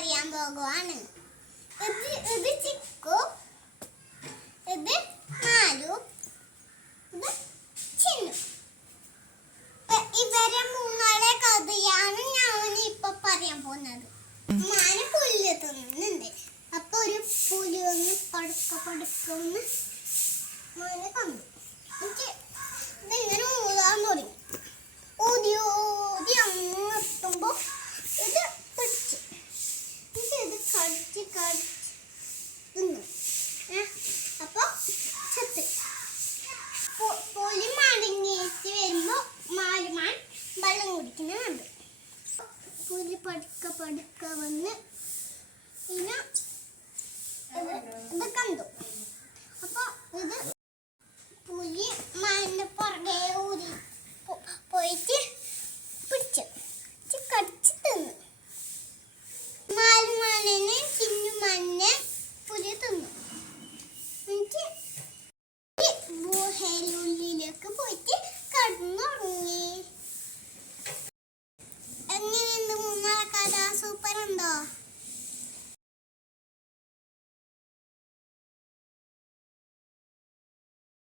പറയാൻ പോകുവാണ്. ഇത് ചിക്കു, ഇത് മാലു, ഇത് ചിന്നു. ഇവരെ മൂന്നാളെ കഥയാണ് ഞാൻ ഇപ്പൊ പറയാൻ പോകുന്നത്. മാന പുല്ല് തിന്നുന്നുണ്ട്. അപ്പൊ ഒരു പുലി ഒന്ന് പടുക്കൊന്ന് മാന കണ്ടു. ഇതിങ്ങനെ ഊതാൻ തുടങ്ങി. ഊതി ഊതി അങ്ങ് എത്തുമ്പോ ഇത് പിടിച്ചു. ഇത് കടിച്ച് തിന്നു. അപ്പൊ ചത്ത്. പുലി മടങ്ങിയിട്ട് വരുമ്പോ മാലുമാൻ വെള്ളം കുടിക്കുന്ന കണ്ടു. പുലി പടുക്ക വന്ന് പിന്നെ ഇത് കണ്ടു. അപ്പൊ ഇത് പുലി മാനിന്റെ പുറകെ ഊതി പോയിട്ട് പിടിച്ചു.